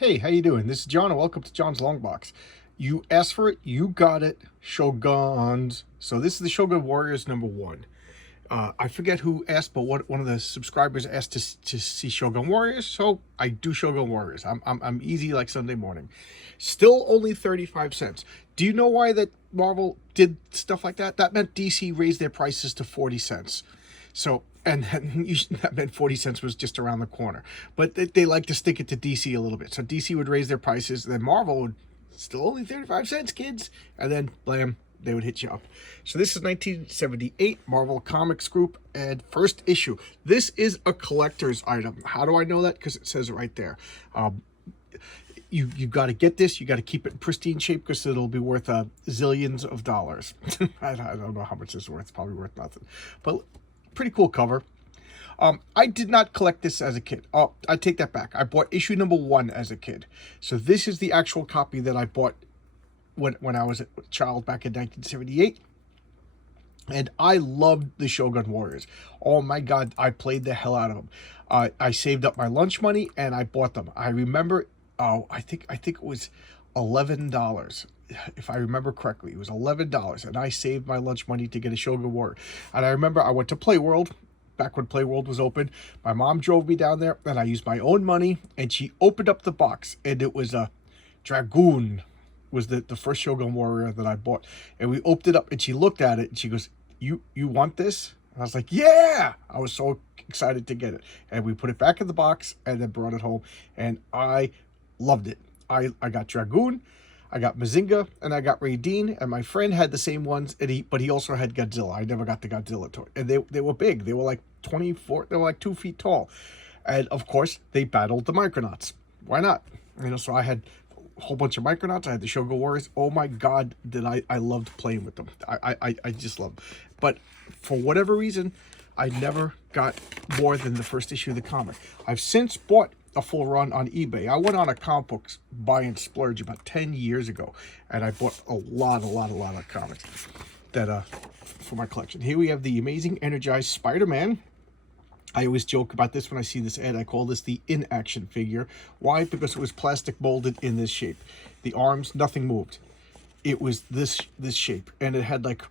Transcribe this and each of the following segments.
Hey, how you doing? This is John, and welcome to John's Long Box. You asked for it, you got it. Shoguns. So this is the Shogun Warriors #1. I forget who asked, but one of the subscribers asked to see Shogun Warriors, so I do Shogun Warriors. I'm easy like Sunday morning. Still only 35 cents. Do you know why that Marvel did stuff like that? That meant DC raised their prices to 40 cents. So, and that meant 40 cents was just around the corner. But they like to stick it to DC a little bit. So DC would raise their prices, then Marvel would still only 35 cents, kids. And then, blam, they would hit you up. So this is 1978 Marvel Comics Group and first issue. This is a collector's item. How do I know that? Because it says it right there. You got to get this. You got to keep it in pristine shape because it'll be worth zillions of dollars. I don't know how much it's worth. It's probably worth nothing. But pretty cool cover. I did not collect this as a kid. Oh, I take that back. I bought issue #1 as a kid. So this is the actual copy that I bought when I was a child back in 1978. And I loved the Shogun Warriors. Oh my God, I played the hell out of them. I saved up my lunch money and I bought them. I remember, I think it was $11. If I remember correctly, it was $11, and I saved my lunch money to get a Shogun Warrior. And I remember I went to Play World, back when Play World was open. My mom drove me down there, and I used my own money, and she opened up the box, and it was a Dragoon, was the first Shogun Warrior that I bought. And we opened it up, and she looked at it, and she goes, you want this? And I was like, yeah! I was so excited to get it. And we put it back in the box, and then brought it home, and I loved it. I got Dragoon, I got Mazinga, and I got Raideen, and my friend had the same ones, but he also had Godzilla. I never got the Godzilla toy. And they were big. They were like 24, they were like 2 feet tall. And of course, they battled the Micronauts. Why not? So I had a whole bunch of Micronauts. I had the Shogun Warriors. Oh my God, did I loved playing with them. I just loved them. But for whatever reason, I never got more than the first issue of the comic. I've since bought a full run on eBay. I went on a comic book buy and splurge about 10 years ago, and I bought a lot of comics that for my collection. Here we have the amazing Energized Spider-Man. I always joke about this when I see this ad. I call this the in-action figure. Why? Because it was plastic molded in this shape. The arms, nothing moved. It was this shape, and it had like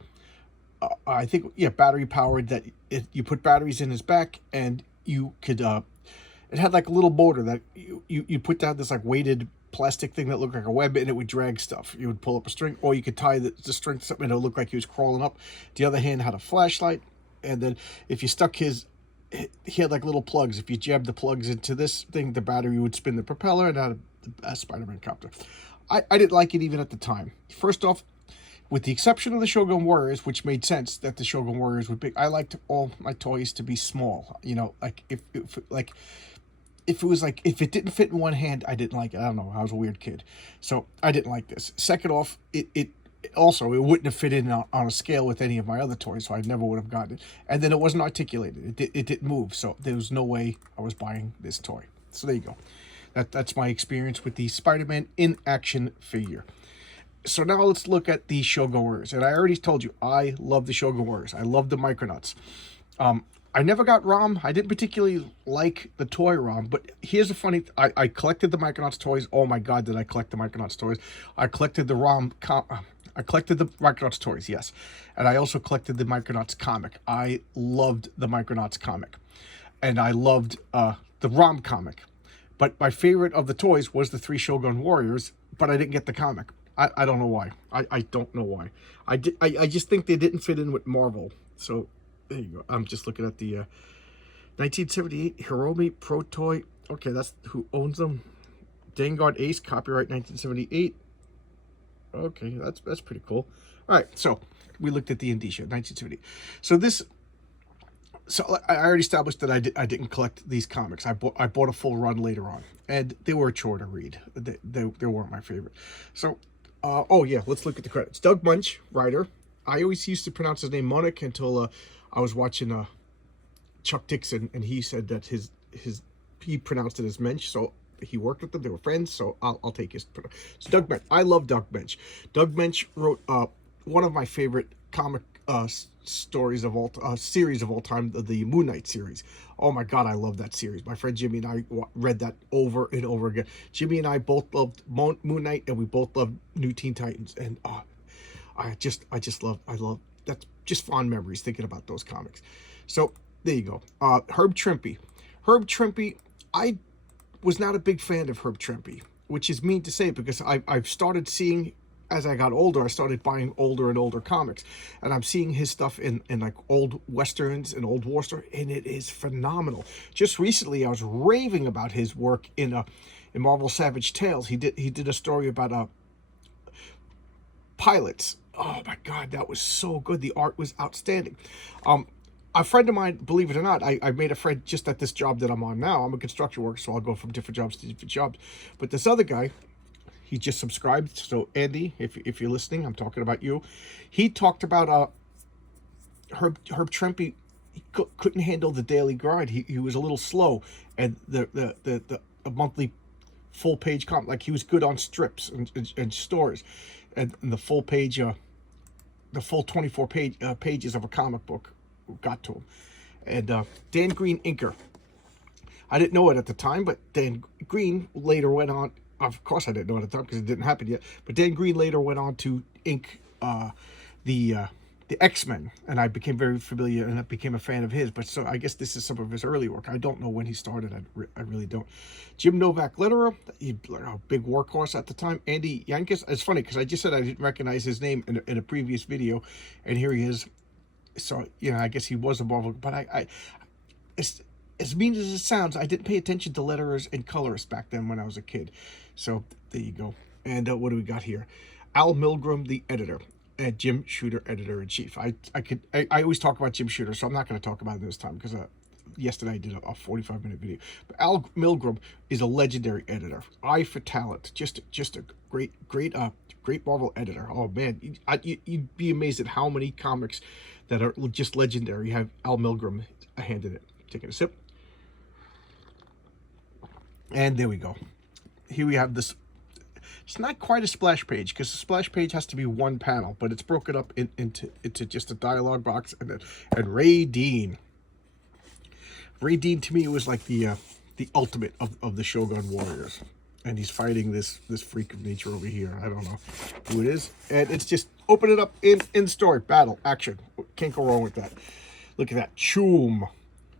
I think, yeah, battery powered. That you put batteries in his back, and you could it had like a little motor that you put down this like weighted plastic thing that looked like a web, and it would drag stuff. You would pull up a string, or you could tie the string to something and it would look like he was crawling up. The other hand had a flashlight, and then if you stuck he had like little plugs. If you jabbed the plugs into this thing, the battery would spin the propeller, and had a Spider-Man copter. I didn't like it even at the time. First off, with the exception of the Shogun Warriors, which made sense that the Shogun Warriors would be, I liked all my toys to be small. Like if it didn't fit in one hand, I didn't like it. I don't know. I was a weird kid. So I didn't like this. Second off, it wouldn't have fit in on a scale with any of my other toys, so I never would have gotten it. And then it wasn't articulated. It didn't move, so there was no way I was buying this toy. So there you go. That's my experience with the Spider-Man in-action figure. So now let's look at the Shogun Warriors. And I already told you, I love the Shogun Warriors. I love the Micronauts. I never got ROM. I didn't particularly like the toy ROM, but here's a funny... I collected the Micronauts toys. Oh my God, did I collect the Micronauts toys. I collected the I collected the Micronauts toys, yes. And I also collected the Micronauts comic. I loved the Micronauts comic. And I loved the ROM comic. But my favorite of the toys was the 3 Shogun Warriors, but I didn't get the comic. I don't know why. I don't know why. I just think they didn't fit in with Marvel. So there you go. I'm just looking at the 1978 Hiromi Pro Toy. Okay, that's who owns them. Vanguard Ace, copyright 1978. Okay, that's pretty cool. All right, so we looked at the indicia, 1978. So I already established that I didn't collect these comics. I bought a full run later on, and they were a chore to read. They weren't my favorite. So, oh yeah, let's look at the credits. Doug Munch, writer. I always used to pronounce his name Munich until I was watching Chuck Dixon, and he said that he pronounced it as Mensch. So he worked with them. They were friends. So I'll take his. So Doug Mensch. I love Doug Mensch. Doug Mensch wrote one of my favorite comic stories of all series of all time, the Moon Knight series. Oh my God, I love that series. My friend Jimmy and I read that over and over again. Jimmy and I both loved Moon Knight, and we both loved New Teen Titans. And I love that's just fond memories thinking about those comics. So there you go. Herb Trimpe. Herb Trimpe, I was not a big fan of Herb Trimpe, which is mean to say because I've started seeing, as I got older, I started buying older and older comics, and I'm seeing his stuff in like old westerns and old war stories, and it is phenomenal. Just recently, I was raving about his work in Marvel Savage Tales. He did a story about pilots. Oh my God, that was so good. The art was outstanding. A friend of mine, believe it or not, I made a friend just at this job that I'm on now. I'm a construction worker, so I'll go from different jobs to different jobs. But this other guy, he just subscribed. So Andy, if you're listening, I'm talking about you. He talked about Herb Trimpe. He couldn't handle the daily grind. He was a little slow, and the monthly full page comic, like he was good on strips and stories, and the full page, the full 24 pages of a comic book got to him. And Dan Green inker. I didn't know it at the time, but Dan Green later went on. Of course, I didn't know it at the time because it didn't happen yet. But Dan Green later went on to ink the X-Men, and I became very familiar and I became a fan of his. But so I guess this is some of his early work. I don't know when he started. I really don't. Jim Novak letterer, a big workhorse at the time. Andy Yankis. It's funny because I just said I didn't recognize his name in a previous video, and here he is. So I guess he was a Marvel, but as mean as it sounds, I didn't pay attention to letterers and colorists back then when I was a kid. So there you go. And what do we got here? Al Milgrom, the editor, and Jim Shooter, editor-in-chief. I always talk about Jim Shooter, so I'm not going to talk about it this time because yesterday I did a 45-minute video. But Al Milgrom is a legendary editor. Eye for talent. Just a great Marvel editor. Oh man, you'd be amazed at how many comics that are just legendary have Al Milgrom a hand in it. Taking a sip. And there we go. Here we have this. It's not quite a splash page because the splash page has to be one panel, but it's broken up into just a dialogue box. And Ray Dean. Ray Dean to me was like the ultimate of the Shogun Warriors, and he's fighting this freak of nature over here. I don't know who it is, and it's just open it up in story, battle, action. Can't go wrong with that. Look at that. Choom,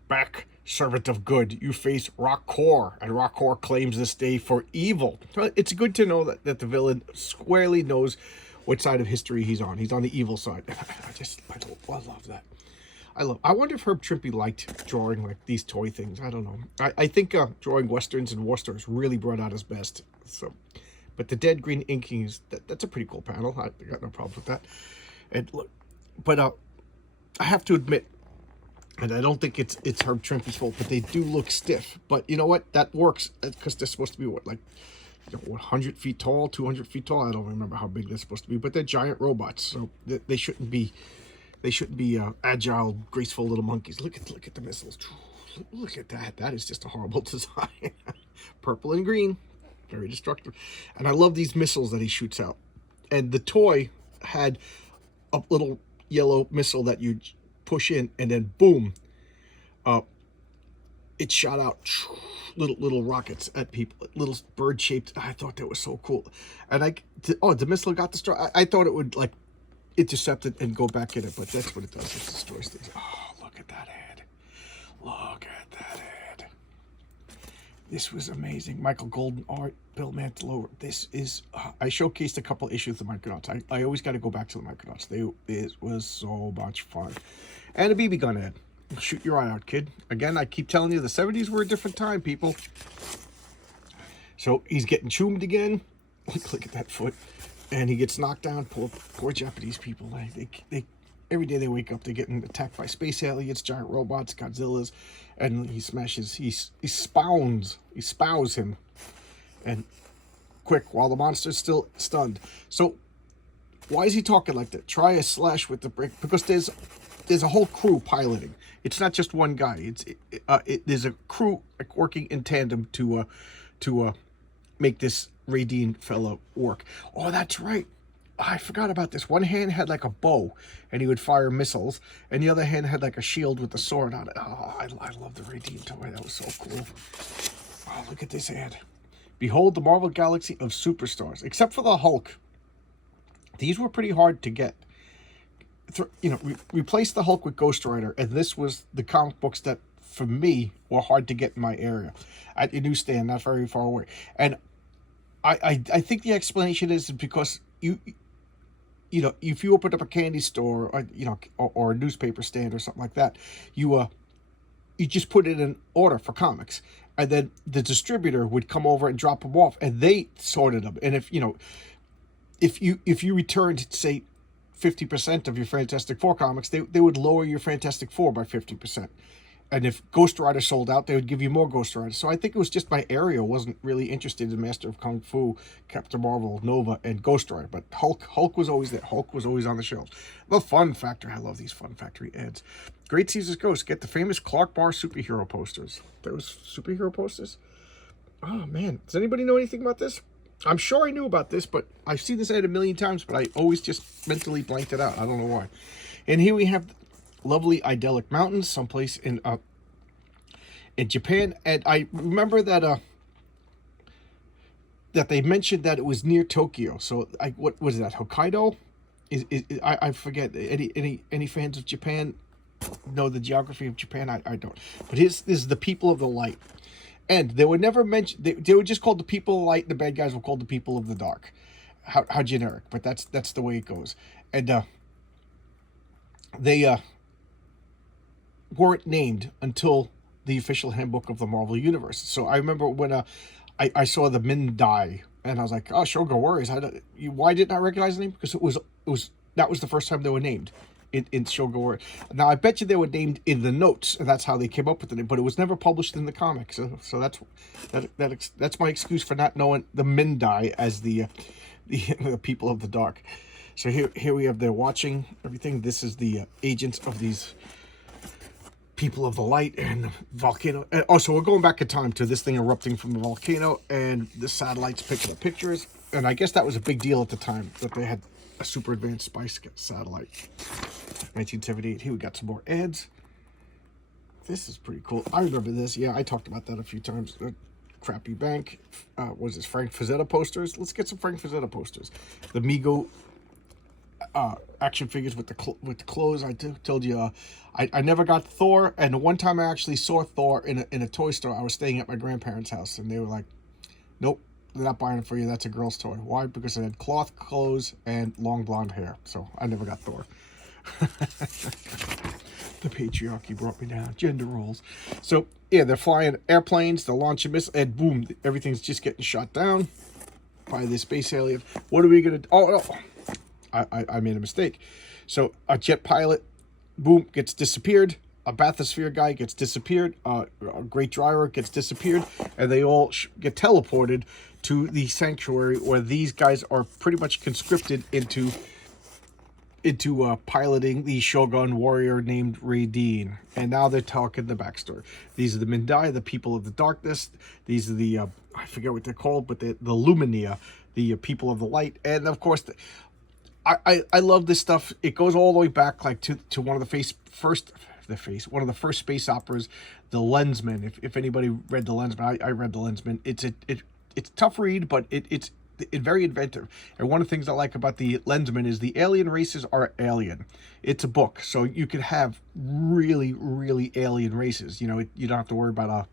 back, servant of good. You face Rockcore, and Rockcore claims this day for evil. It's good to know that the villain squarely knows what side of history he's on. He's on the evil side. I love that. I wonder if Herb Trimpe liked drawing like these toy things. I don't know. I think drawing westerns and war stories really brought out his best. So, but the dead green inking that's a pretty cool panel. I got no problem with that. And look, but I have to admit, and I don't think it's Herb Trimpe's fault, but they do look stiff. But you know what? That works because they're supposed to be what, like 100 feet tall, 200 feet tall. I don't remember how big they're supposed to be, but they're giant robots, so they shouldn't be. They shouldn't be agile, graceful little monkeys. Look at the missiles. Look at that. That is just a horrible design. Purple and green, very destructive. And I love these missiles that he shoots out. And the toy had a little yellow missile that you push in, and then boom, it shot out little rockets at people, little bird shaped. I thought that was so cool. And the missile got destroyed. I thought it would like intercept it and go back in it, but that's what it does. It destroys things. Oh, look at that head. Look at that head. This was amazing. Michael Golden art, Bill Mantlo. This is, I showcased a couple issues of the Micronauts. I always got to go back to the Micronauts. It was so much fun. And a BB gun ad. Shoot your eye out, kid. Again, I keep telling you, the 70s were a different time, people. So he's getting choomed again. Look at that foot. And he gets knocked down. Poor Japanese people. They every day they wake up, they're getting attacked by space aliens, giant robots, Godzillas, and he smashes. He spows him, and quick while the monster's still stunned. So why is he talking like that? Try a slash with the brick, because there's a whole crew piloting. It's not just one guy. There's a crew working in tandem to make this Ray Dean fellow work. Oh, that's right. I forgot about this. One hand had like a bow, and he would fire missiles, and the other hand had like a shield with a sword on it. Oh, I love the Radiant toy. That was so cool. Oh, look at this ad. Behold the Marvel Galaxy of Superstars. Except for the Hulk. These were pretty hard to get. Replace the Hulk with Ghost Rider, and this was the comic books that, for me, were hard to get in my area. At a newsstand, not very far away. And I think the explanation is because if you opened up a candy store, or a newspaper stand or something like that, you just put in an order for comics, and then the distributor would come over and drop them off, and they sorted them. And if you returned, say, 50% of your Fantastic Four comics, they would lower your Fantastic Four by 50%. And if Ghost Rider sold out, they would give you more Ghost Rider. So I think it was just my area wasn't really interested in Master of Kung Fu, Captain Marvel, Nova, and Ghost Rider. But Hulk was always there. Hulk was always on the shelves. The Fun Factory. I love these Fun Factory ads. Great Caesar's Ghost. Get the famous Clark Bar superhero posters. Those superhero posters? Oh, man. Does anybody know anything about this? I'm sure I knew about this, but I've seen this ad a million times, but I always just mentally blanked it out. I don't know why. And here we have lovely idyllic mountains, someplace in Japan. And I remember that that they mentioned that it was near Tokyo. So what was that? Hokkaido? I forget. Any fans of Japan know the geography of Japan? I don't. But this is the people of the light. And they were never mentioned. They were just called the people of the light. And the bad guys were called the people of the dark. How generic, but that's the way it goes. And they weren't named until the official handbook of the Marvel Universe. So I remember when I saw the Mindai, and I was like, oh, Shogun Warriors. Why didn't I recognize the name? Because that was the first time they were named in Shogun Warriors. Now I bet you they were named in the notes, and that's how they came up with the name. But it was never published in the comics. So that's my excuse for not knowing the Mindai as the people of the dark. So here we have, they're watching everything. This is the agents of these people of the light and volcano. So we're going back in time to this thing erupting from the volcano and the satellites picking up pictures. And I guess that was a big deal at the time that they had a super advanced spy satellite. 1978. Here we got some more ads. This is pretty cool. I remember this. Yeah, I talked about that a few times. Crappy Bank. Was this Frank Frazetta posters? Let's get some Frank Frazetta posters. The Mego action figures with the clothes. I told you I never got Thor, and one time I actually saw Thor in a toy store. I was staying at my grandparents' house, and they were like, nope, they're not buying it for you. That's a girl's toy. Why? Because it had cloth clothes and long blonde hair. So I never got Thor. The patriarchy brought me down. Gender roles. So yeah, they're flying airplanes, they're launching missiles, and boom, everything's just getting shot down by this space alien. What are we gonna do? Oh no, I made a mistake. So a jet pilot, boom, gets disappeared. A bathysphere guy gets disappeared. A great driver gets disappeared, and they all get teleported to the sanctuary where these guys are pretty much conscripted into piloting the Shogun warrior named Raiden. And now they're talking the backstory. These are the Mindai, the people of the darkness. These are the I forget what they're called, but the Luminia, the people of the light. And of course, I love this stuff. It goes all the way back like to one of the one of the first space operas, The Lensman. If anybody read The Lensman, I read The Lensman. It's a tough read, but it's very inventive. And one of the things I like about The Lensman is the alien races are alien. It's a book, so you could have really, really alien races. You don't have to worry about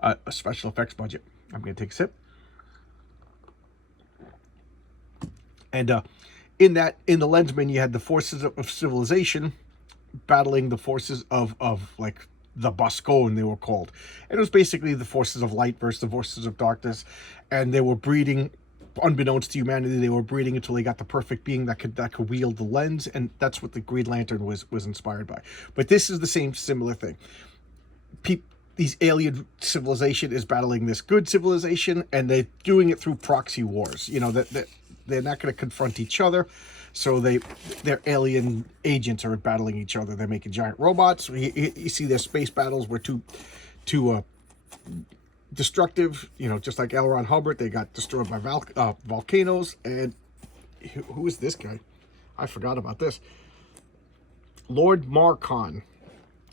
a special effects budget. I'm going to take a sip. And in The Lensman, you had the forces of civilization battling the forces of like the Boscone, they were called. And it was basically the forces of light versus the forces of darkness. And they were breeding, unbeknownst to humanity, they were breeding until they got the perfect being that could wield the lens. And that's what the Green Lantern was inspired by. But this is the similar thing. These alien civilization is battling this good civilization, and they're doing it through proxy wars. That they're not going to confront each other. So their alien agents are battling each other. They're making giant robots. You see their space battles were too destructive. Just like L. Ron Hubbard, they got destroyed by volcanoes. And who is this guy? I forgot about this. Lord Marcon.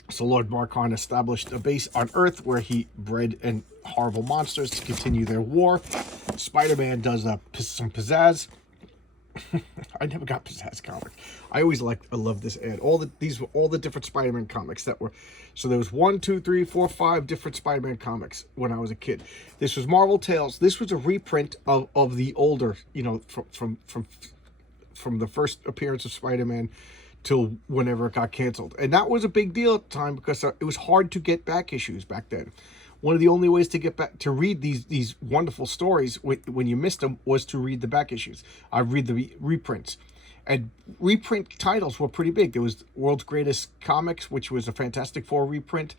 So Lord Marcon established a base on Earth where he bred and horrible monsters to continue their war. Spider-Man does some pizzazz. I never got pizzazz comic. I love this ad. These were all the different Spider-Man comics that were. So there was 1, 2, 3, 4, 5 different Spider-Man comics when I was a kid. This was Marvel Tales. This was a reprint of the older, you know, from the first appearance of Spider-Man till whenever it got canceled. And that was a big deal at the time because it was hard to get back issues back then. One of the only ways to get back to read these wonderful stories when you missed them was to read the back issues. I read the reprints, and reprint titles were pretty big. There was World's Greatest Comics, which was a Fantastic Four reprint.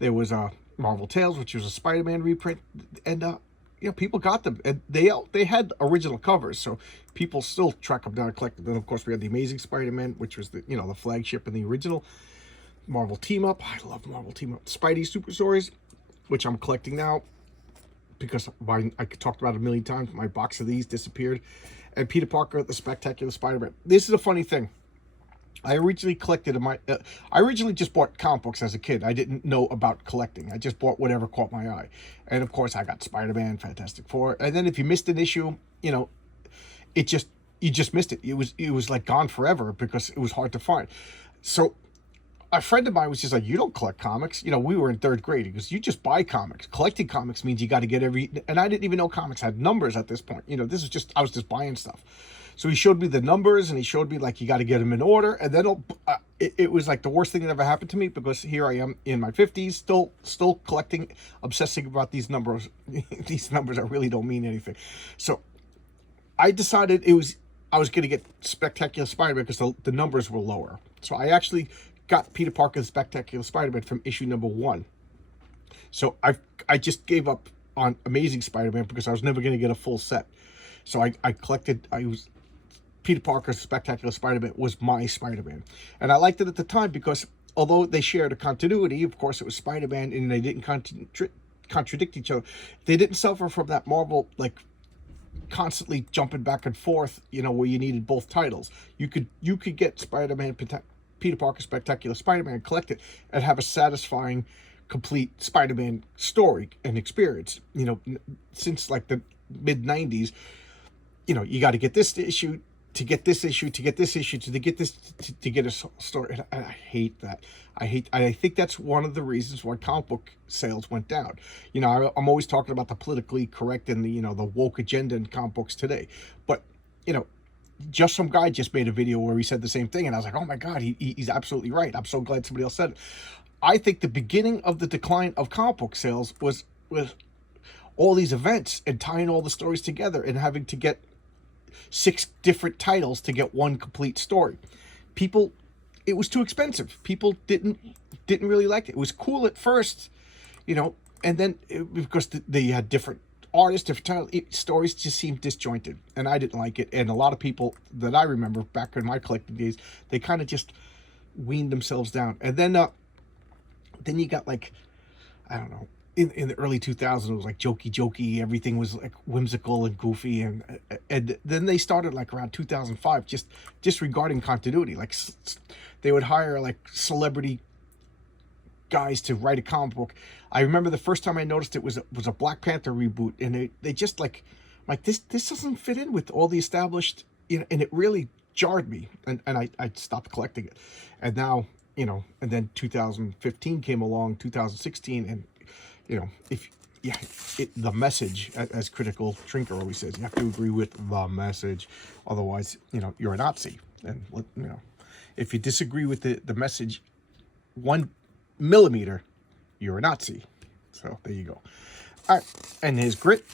There was Marvel Tales, which was a Spider-Man reprint, and you know, people got them, and they had original covers, so people still track them down and collect them. Then of course we had the Amazing Spider-Man, which was the the flagship in the original Marvel Team Up. I love Marvel Team Up. Spidey Super Stories, which I'm collecting now because I talked about it a million times. My box of these disappeared. And Peter Parker, the Spectacular Spider-Man. This is a funny thing. I originally I originally just bought comic books as a kid. I didn't know about collecting. I just bought whatever caught my eye. And of course I got Spider-Man, Fantastic Four. And then if you missed an issue, you know, you just missed it. It was like gone forever because it was hard to find. So a friend of mine was just like, you don't collect comics. You know, we were in 3rd grade. He goes, you just buy comics. Collecting comics means you got to get and I didn't even know comics had numbers at this point. You know, I was just buying stuff. So he showed me the numbers and he showed me like, you got to get them in order. And then it was like the worst thing that ever happened to me because here I am in my 50s, still collecting, obsessing about these numbers, these numbers that really don't mean anything. So I decided I was going to get Spectacular Spider-Man because the numbers were lower. So I actually got Peter Parker's Spectacular Spider-Man from issue number 1. So I just gave up on Amazing Spider-Man because I was never going to get a full set. So I collected, Peter Parker's Spectacular Spider-Man was my Spider-Man. And I liked it at the time because although they shared a continuity, of course it was Spider-Man and they didn't contradict each other. They didn't suffer from that Marvel, like, constantly jumping back and forth, you know, where you needed both titles. You could get Spider-Man, Peter Parker Spectacular Spider-Man, collect it, and have a satisfying, complete Spider-Man story and experience. You know, since like the mid-90s, you know, you got to get this issue to get this issue to get this issue to get this to get a story. And I hate that. I think that's one of the reasons why comic book sales went down. You know, I'm always talking about the politically correct and the the woke agenda in comic books today, but you know, just some guy just made a video where he said the same thing, and I was like, oh my god, he's absolutely right. I'm so glad somebody else said it. I think the beginning of the decline of comic book sales was all these events and tying all the stories together and having to get 6 different titles to get one complete story. It was too expensive. People didn't really like it. It was cool at first, you know, and then because they had different artists, different titles, stories just seemed disjointed, and I didn't like it. And a lot of people that I remember back in my collecting days, they kind of just weaned themselves down. And then you got like, I don't know, in the early 2000s, it was like jokey, everything was like whimsical and goofy, and then they started like around 2005 just disregarding continuity. Like they would hire like celebrity guys to write a comic book. I remember the first time I noticed it was a Black Panther reboot, and they just like this doesn't fit in with all the established, you know, and it really jarred me, and I stopped collecting it. And now, you know, and then 2015 came along, 2016, and you know, the message, as Critical Drinker always says, you have to agree with the message, otherwise, you know, you're a Nazi. And you know, if you disagree with the message 1 millimeter, you're a Nazi. So there you go. All right, and his Grit.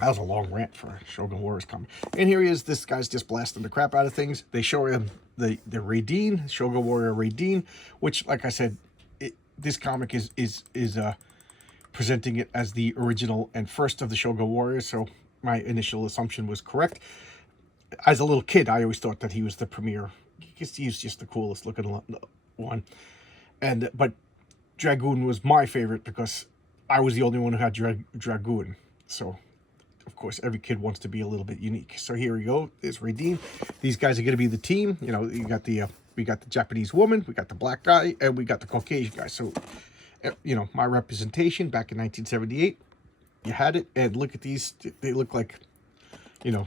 That was a long rant for Shogun Warriors comic. And here he is. This guy's just blasting the crap out of things. They show him the Raideen, Shogun Warrior Raideen, which, like I said, this comic is presenting it as the original and first of the Shogun Warriors. So my initial assumption was correct. As a little kid, I always thought that he was the premier. He was just the coolest looking one. But Dragoon was my favorite because I was the only one who had Dragoon. So of course, every kid wants to be a little bit unique. So here we go. There's Raiden. These guys are going to be the team. You know, you got the we got the Japanese woman, we got the black guy, and we got the Caucasian guy. So, you know, my representation back in 1978, you had it. And look at these. They look like, you know,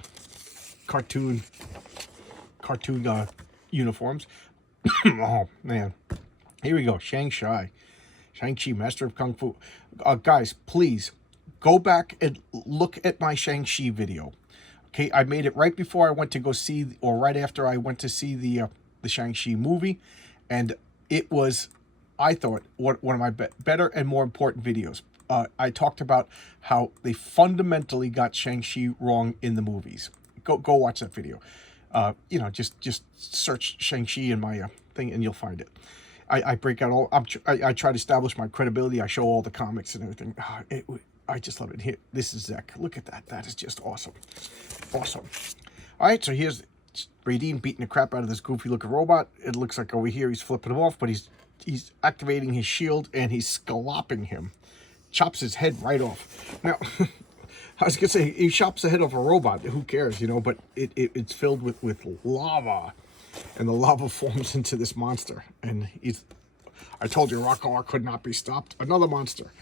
cartoon uniforms. Oh, man. Here we go. Shang-Chi, Master of Kung Fu. Guys, please go back and look at my Shang-Chi video. Okay, I made it right before I went to go see, or right after I went to see the Shang-Chi movie, and it was, I thought, one of my better and more important videos. I talked about how they fundamentally got Shang-Chi wrong in the movies. Go watch that video. You know, just search Shang-Chi in my thing, and you'll find it. I break out all. I try to establish my credibility. I show all the comics and everything. I just love it. Here, this is Zek. Look at that. That is just awesome. Awesome. All right, so here's Raiden beating the crap out of this goofy-looking robot. It looks like over here he's flipping him off, but he's activating his shield, and he's scallopping him. Chops his head right off. Now, I was going to say, he chops the head off a robot. Who cares, you know? But it's filled with lava. And the lava forms into this monster. And I told you, Rocko could not be stopped. Another monster.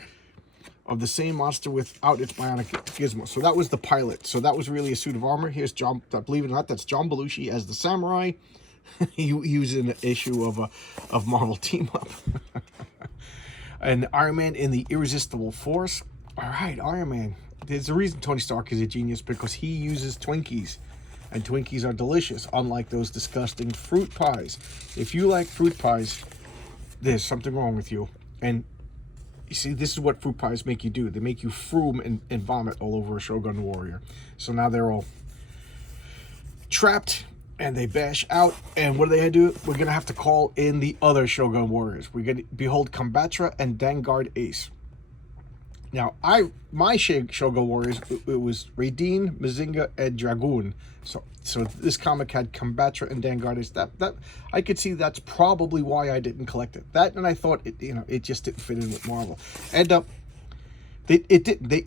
Of the same monster without its bionic gizmo. So that was the pilot. So that was really a suit of armor. Here's John, believe it or not, that's John Belushi as the samurai. he was in an issue of Marvel Team Up. And Iron Man in the Irresistible Force. All right, Iron Man. There's a reason Tony Stark is a genius, because he uses Twinkies. And Twinkies are delicious, unlike those disgusting fruit pies. If you like fruit pies, there's something wrong with you. And you see, this is what fruit pies make you do. They make you froom and vomit all over a Shogun Warrior. So now they're all trapped, and they bash out. And what are they going to do? We're going to have to call in the other Shogun Warriors. We're going to behold Combatra and Vanguard Ace. Now, my Shogun Warriors, it was Raiden, Mazinga, and Dragoon. So this comic had Combatra and Vanguard Ace. That I could see that's probably why I didn't collect it. That, and I thought it just didn't fit in with Marvel. And they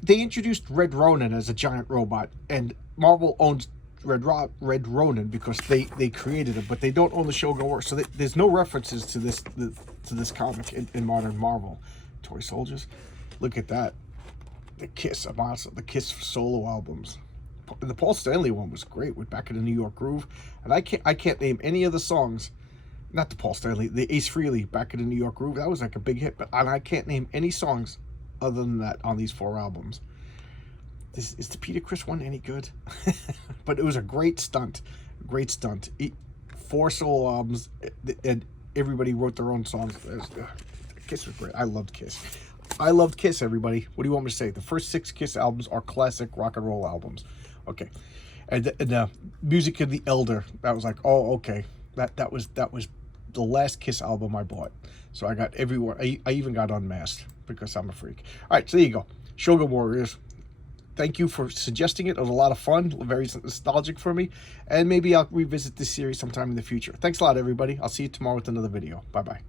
introduced Red Ronin as a giant robot, and Marvel owns Red Ronin because they created it, but they don't own the Shogun Warriors. So there's no references to this comic in modern Marvel. Toy soldiers. Look at that. The Kiss, a monster. The Kiss solo albums. The Paul Stanley one was great with Back in the New York Groove. And I can't name any of the songs. Not the Paul Stanley, the Ace Frehley Back in the New York Groove. That was like a big hit. And I can't name any songs other than that on these 4 albums. Is the Peter Criss one any good? But it was a great stunt. Great stunt. 4 solo albums, and everybody wrote their own songs. Kiss was great. I loved Kiss. I loved Kiss, everybody. What do you want me to say? The first 6 Kiss albums are classic rock and roll albums. Okay. And the Music of the Elder, that was like, oh, okay. That was the last Kiss album I bought. So I got everywhere. I even got Unmasked because I'm a freak. All right, so there you go. Shogun Warriors. Thank you for suggesting it. It was a lot of fun, very nostalgic for me. And maybe I'll revisit this series sometime in the future. Thanks a lot, everybody. I'll see you tomorrow with another video. Bye-bye.